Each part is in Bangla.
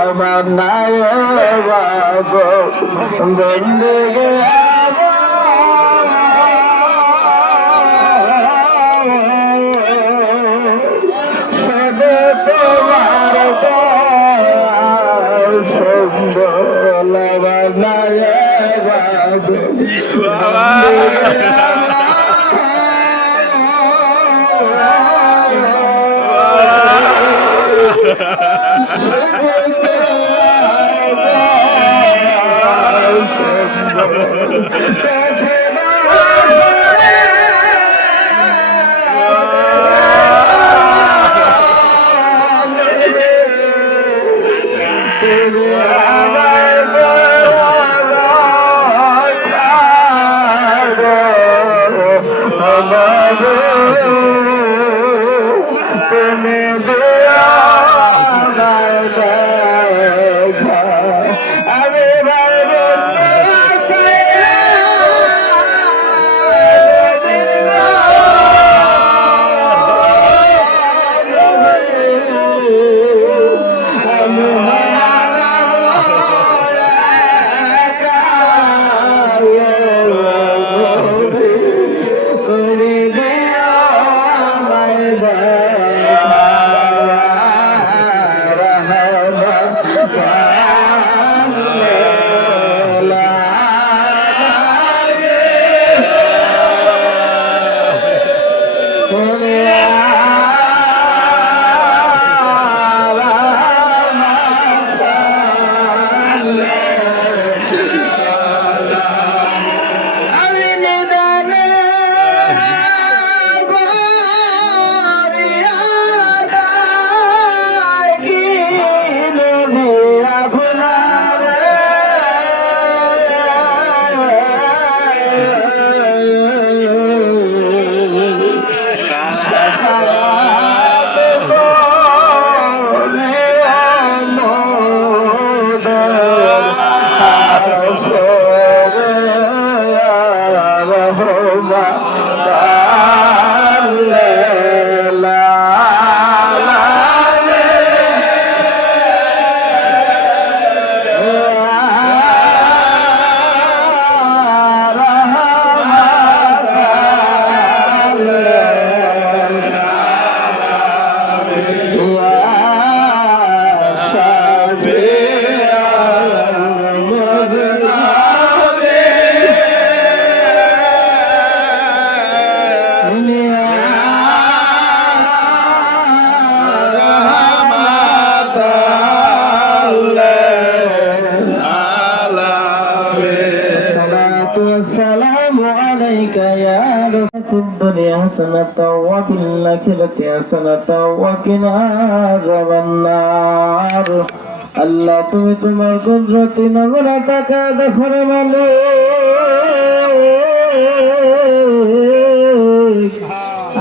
আমার নায় বাবা বন্দে তুমি cara. حسنة وفي الآخرة حسنة وقنا عذاب النار আল্লাহ তুমি তোমার কুদরতি নগরা টাকা দেখো রে মালিক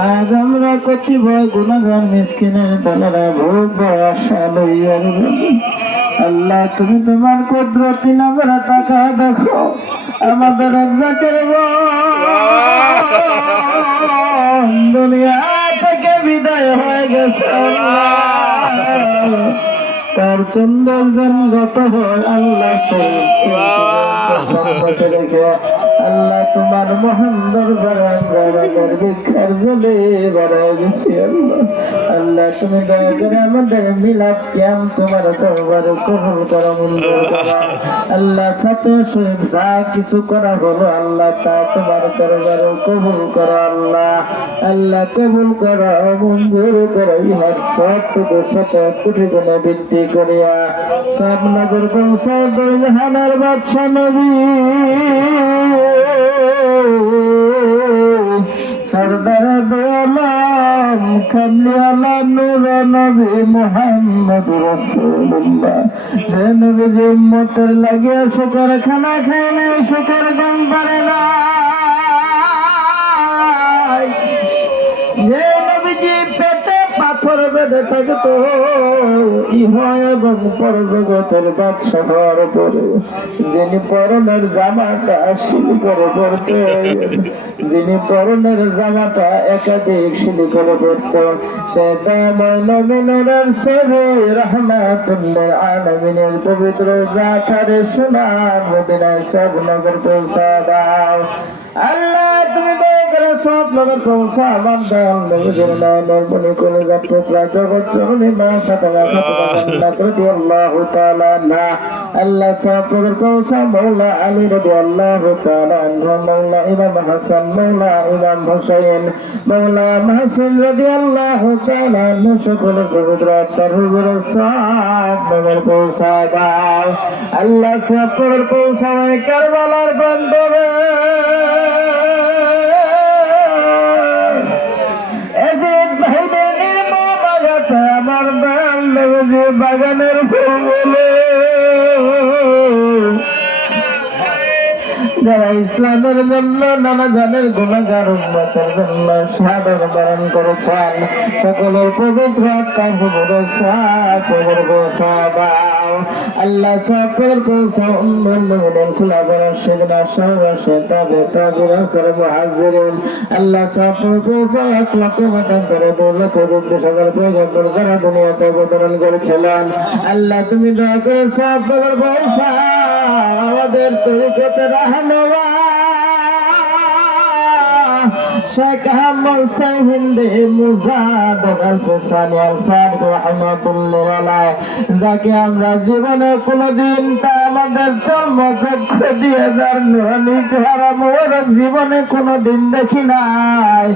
আজ আমরা কতিপয় গুণাগার মিসকিনের দলেরা ভোগ বড় আশা লইয়া আল্লাহ তুমি তোমার কুদরতি নজরে টাকা দেখো আমাদের রাজ্জাকের দুনিয়া থেকে বিদায় হয়ে গেছে তার চন্দন গত হয় আল্লাহ আল্লাহ তোমার মহান দরবার ভিক্ষার বলে বাড়ায় গেছি আল্লাহ। আল্লাহ, তুমি দয়া করে আমাদের মিলাদ ক্যাম তোমার দরবারে কবুল করো, মঞ্জুর আল্লাহ ফাতে শরীফ যা কিছু করা হলো, আল্লাহ তা তোমার দরবারে কবুল করো, আল্লাহ। আল্লাহ, কবুল করো, মঞ্জুর করো ইহার সবটুকু শত কোটি গুণে বৃদ্ধি করিয়া। সব নজর পৌঁছায় দুই জাহানের বাদশা নবী। কামলি আলা নূর নবী মুহাম্মদ রাসূলুল্লাহ। যে নবী উম্মতের লাগিয়া শুকর খানা খায় না শুকর গম পারে না বেঁধে থাকতো ইহ এবং পরজগতের বাদশাহ হওয়ার পরে যিনি পরনের জামাটা শিলি করে পড়তে যিনি পরনের জামাটা একাধিক শিলি করে পড়ত সে নবীনের সবে রহমাতুল্লাহ আলমিনের পবিত্র জাথারে সোনার মদিনায় সব নগর পৌঁছা দাও আল্লাহ, তুমি দয়া করে সব নগর পৌঁছা আমার দয়াল নবীদের নয়নের মনে করে যা টুকরা জগৎ জননী মা ফাতেমা ফাতেমা জান্নাত রাদিয়াল্লাহু তাআলা না আল্লাহ, সব নগর পৌঁছা মৌলা আলী রাদিয়াল্লাহু তাআলা আনহু, মৌলা ইমাম হাসান, মৌলা ইমাম হুসাইন, মৌলা মাহসিন তাআলা আনহু দাও। আল্লাহ নগর পৌঁছায় কারবালার বাগানের ফুল যারা ইসলামের জন্য নানা ধরনের গুণাগার উন্নতের জন্য সাদর বরণ করেছেন, সকলের পবিত্র হুবুরে সাপের গোসাবাও আল্লাহ সকলকে উন্নয়ন খোলা সেদিনা সর্বশে তবে তাবির মুহাজিরিন আল্লাহ সকলকে এক লক্ষ মতান্তরে দু লক্ষ রূপে সকল প্রয়োজন যারা দুনিয়াতে অবতরণ করেছিলেন। আল্লাহ তুমি দয়া করে সকল গোসা আমাদের তরিকতে রাহনবা শেখ আহমদ আলাইহি, যাকে আমরা জীবনে কোনোদিন তা আমাদের জন্ম চক্ষু দিয়ে যার নুরানি চেহারা মোবারক জীবনে কোনোদিন দেখি নাই,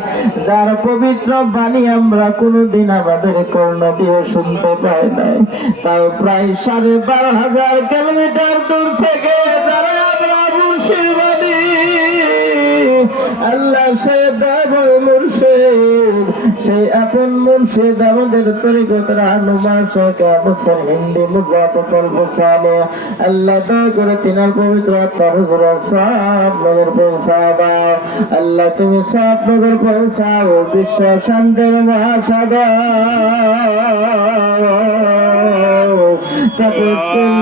যার পবিত্র বাণী আমরা কোনোদিন আমাদের কর্ণ দিয়ে শুনতে পাই নাই। তাও প্রায় সাড়ে বারো হাজার কিলোমিটার দূর থেকে যারা আমরা আল্লাহ সেই আপন মুর্শিদ আমাদের তরিকত রাহনুমা শেখ আবসার হিন্দি মুজাফফর হোসানে। আল্লাহ দয়া করে তিনার পবিত্র আত্মার হুজুর সাপ নগর পৌঁছা আল্লাহ তুমি সাপ নগর পৌঁছাও, বিশ্ব শান্তির তাতে তুমি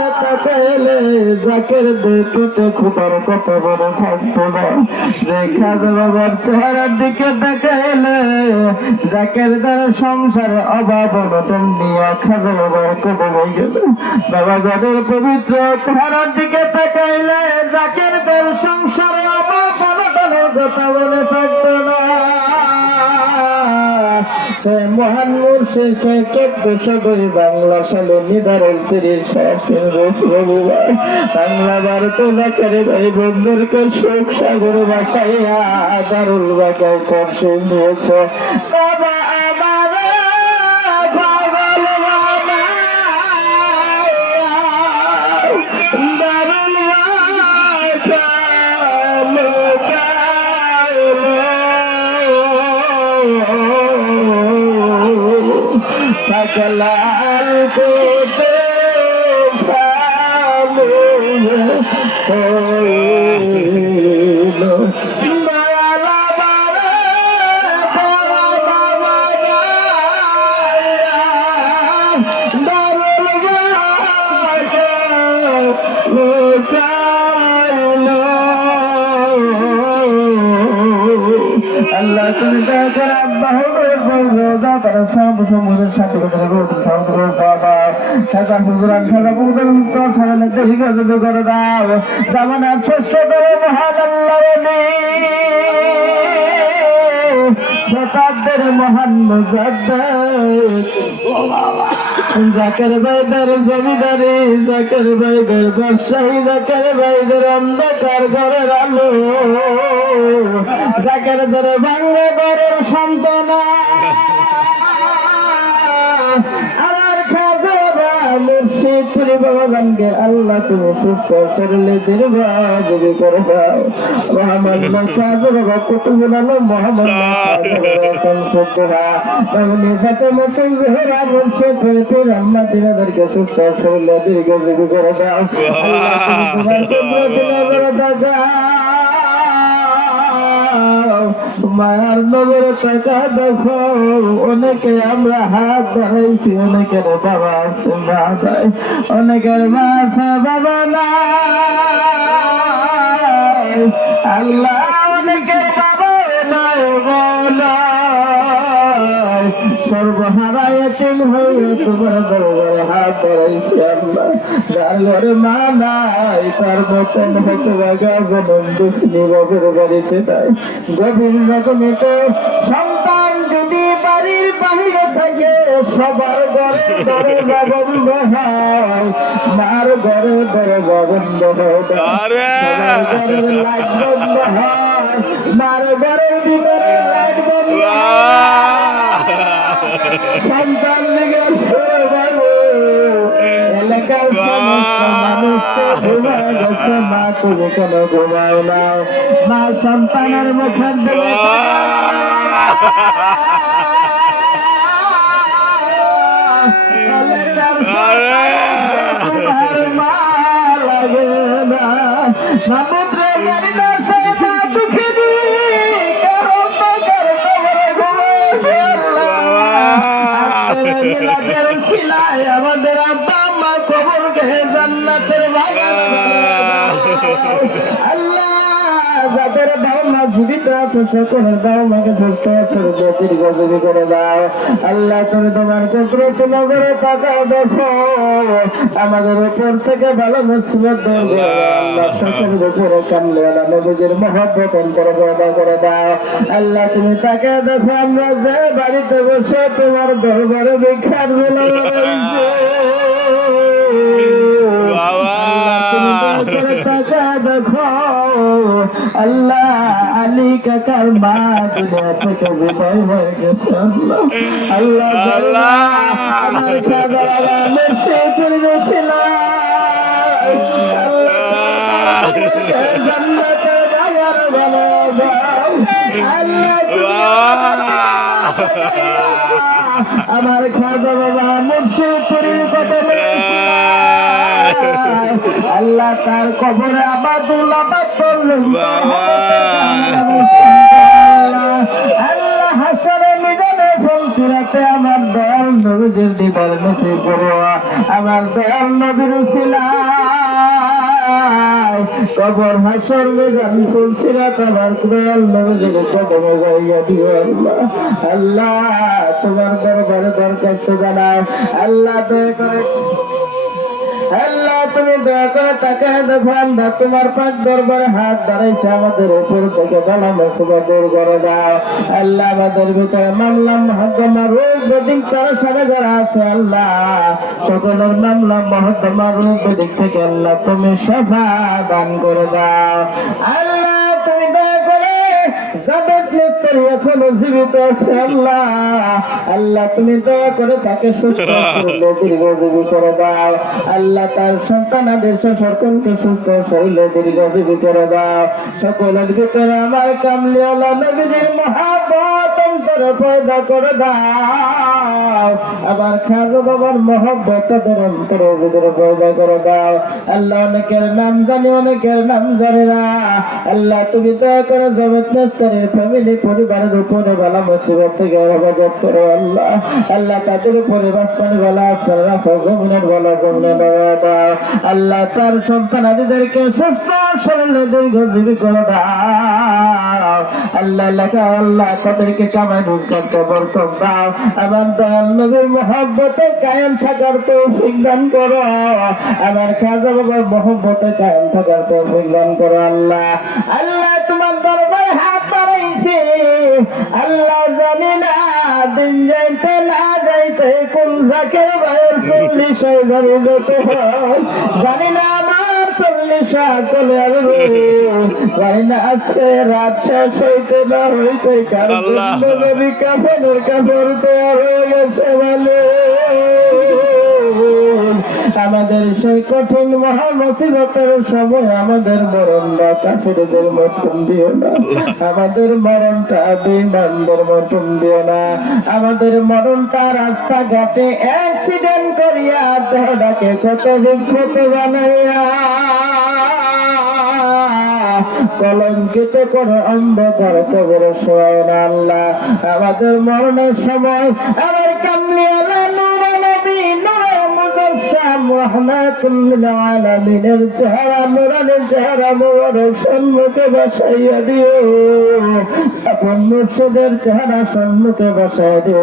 তাকাইলে জাকের দেখতে খুদার কত বড় থাকতো না। খাজা বাবার চেহারার দিকে তাকাইলে জাকের দ্বারা সংসারে অভাব অনটন নিয়ে খাজা বাবার হয়ে গেল। বাবা যাদের পবিত্র চেহারার দিকে তাকাইলে জাকের দ্বার সংসারে অভাব বলে থাকতো সে মহান মুর্শে সে চোদ্দশো দুই বাংলা সালে নিদারণ তিরিশ আসেন রবিবার বাংলা ভারত বাকারে ভাই বন্ধুরকে সুখ সাগর বাসাইয়া দারুল বাকায় করছে নিয়েছে বাবা! সমুদ্রের সাথে করে রোজ সমুদ্র সবা খাজা হুজুরান খাজা হুজুর তো সারালে দেহি গজব করে দাও জামানার শ্রেষ্ঠতর মহান শতাব্দের মহান জাকের ভাইদের জমিদারি জাকের ভাইদের ব্যবসায়ী জাকের ভাইদের অন্ধকার ঘরের আলো জাকের ধরে ভাঙ্গা ঘরের সন্তানা মুর্শিদ পুরি আল্লাহ তুমি সুস্থ শরীরে দীর্ঘাযোগী করে দাও। মোহাম্মদ সাজু বাবা কুতুবুল আলম মোহাম্মদ সুস্থ শরীরে দীর্ঘাযোগী করে দাও। আল্লাহ তুমি তোমার কুদরতে মায়ার নজরে টাকা দেখো। অনেকে আমরা হাত ধরেছি অনেকের বাবা আছে নাই। অনেকের মা বাবা নাই। আল্লাহ অনেকের বাবা নাই নাই। সর্বহারা এতিম হয়ে তোমার দরবারে হাত ধরাইছি আল্লাহ যার ঘরে মা নাই তার মতন হতে বাগা জনম দুঃখী বাবের বাড়িতে নাই। গভীর রকমে তো সন্তান যদি বাড়ির বাহিরে থাকে সবার ঘরে বন্ধ হয় মার ঘরে হয়। ঘরে লাইট বন্ধ হয়। মার ভিতরে লাইট বন্ধ হয়। সন্তান দিকে যাব এলাকার সমস্ত মানুষকে ঘুমায় গেছে। মা তুমি কেন ঘুমাও না। মা সন্তানের মুখের দিকে মা লাগে না। ঘুমায় শিলায় আমাদের আব্বা আম্মা কবরকে জান্নাতের বাগান। আল্লাহ যাদের বাবা মা জীবিত আছে সকলের বাবা মাকে সুস্থ আছে দীর্ঘ জীবী করে দাও। আল্লাহ তুমি তোমার কুদরত নগরে তাকাও দেখো। আমাদের উপর থেকে ভালো মুসিবত দূর করে আল্লাহ সকলের উপরে কামলে আল্লাহ নবীজির মহব্বত অন্তরে পয়দা করে দাও। আল্লাহ তুমি তাকে দেখো আমরা যে বাড়িতে বসে তোমার দরবারে ভিক্ষার জন্য হয়ে গেছে আল্লাহ! আমার খাজা বাবা মুর্শিদপুরের কথা আল্লাহ তার কবরে আবাদুল্লাহ করলেন আল্লাহ হাসরে মিজানে ফলসিরাতে আমার দয়াল নবীজির দিবার নসিব করো আমার দয়াল নবীর কবর হাসর মিজান ফলসিরাত আমার দয়াল নবীজির কদমে যাইয়া দিও আল্লাহ। আল্লাহ, তোমার দরবারে দরখাস্ত জানায় আল্লাহ, দয়া করে তুমি দয়া করে তাকায় দেখো আমরা তোমার পাক দরবারে হাত দাঁড়াইছে আমাদের উপর থেকে। বলা মসুবা দূর করে দাও। আল্লাহ আমাদের ভিতরে মামলা মহত্তমা রোগ বেদিক তারা সারা যারা আছে, আল্লাহ। সকলের মামলা মহত্তমা রোগ বেদিক থেকে আল্লাহ। তুমি সেবা দান করে দাও। আল্লাহ যাদের এখনও জীবিত আছে আল্লাহ। আল্লাহ তুমি দয়া করে তাকে সুস্থ দীর্ঘজীবী করে দাও। আল্লাহ তার সন্তানাদের সকলকে সুস্থ শরীরে দীর্ঘজীবী করে দাও। সকলের ভিতরে আমার কামলিওয়ালা নবীদের মহাবত অন্তরে পয়দা করে দাও। আবার খাজো বাবার মহব্বত তাদের অন্তরে ভিতরে পয়দা করে দাও। আল্লাহ অনেকের নাম জানি, অনেকের নাম জানি না। আল্লাহ, তুমি দয়া করে জগৎ নেস্তারের ফ্যামিলি পরিবারের উপরে বালা মুসিবত থেকে হেফাজত করো আল্লাহ। আল্লাহ, তাদের উপরে বাসপানি বলা আসর রাখো, জমিনের বলা জমিনে দাও। আল্লাহ, তার সন্তান আদিদেরকে সুস্থ শরীরে দীর্ঘজীবী করে দাও। আল্লাহ লেখা আল্লাহ তাদেরকে কামাই করতে বরকত দাও। আমার কায়েম থাকার করো। আমার খাজা বাবার মহব্বতে কায়েম থাকার করো, আল্লাহ। আল্লাহ তোমার দরবারে হাত আল্লাহ জানি না দিন যাইতে না যাইতে বাইর চল্লিশ যত জানি না চল্লিশ চলে আসবে। না আজকে রাত শেষ হইতে না হইতে কাপড়ের কাপড় তৈরি হয়ে গেছে বলে। আমাদের সেই কঠিন মহা মুসিবতের সময় আমাদের মরণটা কাফিরদের মতন দিও না। আমাদের মরণটা বিমানদের মতন দিও না। আমাদের মরণটা রাস্তাঘাটে অ্যাক্সিডেন্ট করিয়া দেহটাকে কত বিক্ষত বানাইয়া কলঙ্কিত করে অন্ধকার কবর শোয় না আল্লাহ। আমাদের মরণের সময় আমার কামলিওয়ালা নূর নবী মুজাসসাম রহমাতুল আলামিনের চেহারা চেহারা বসাইয়া দিও। চেহারা দিও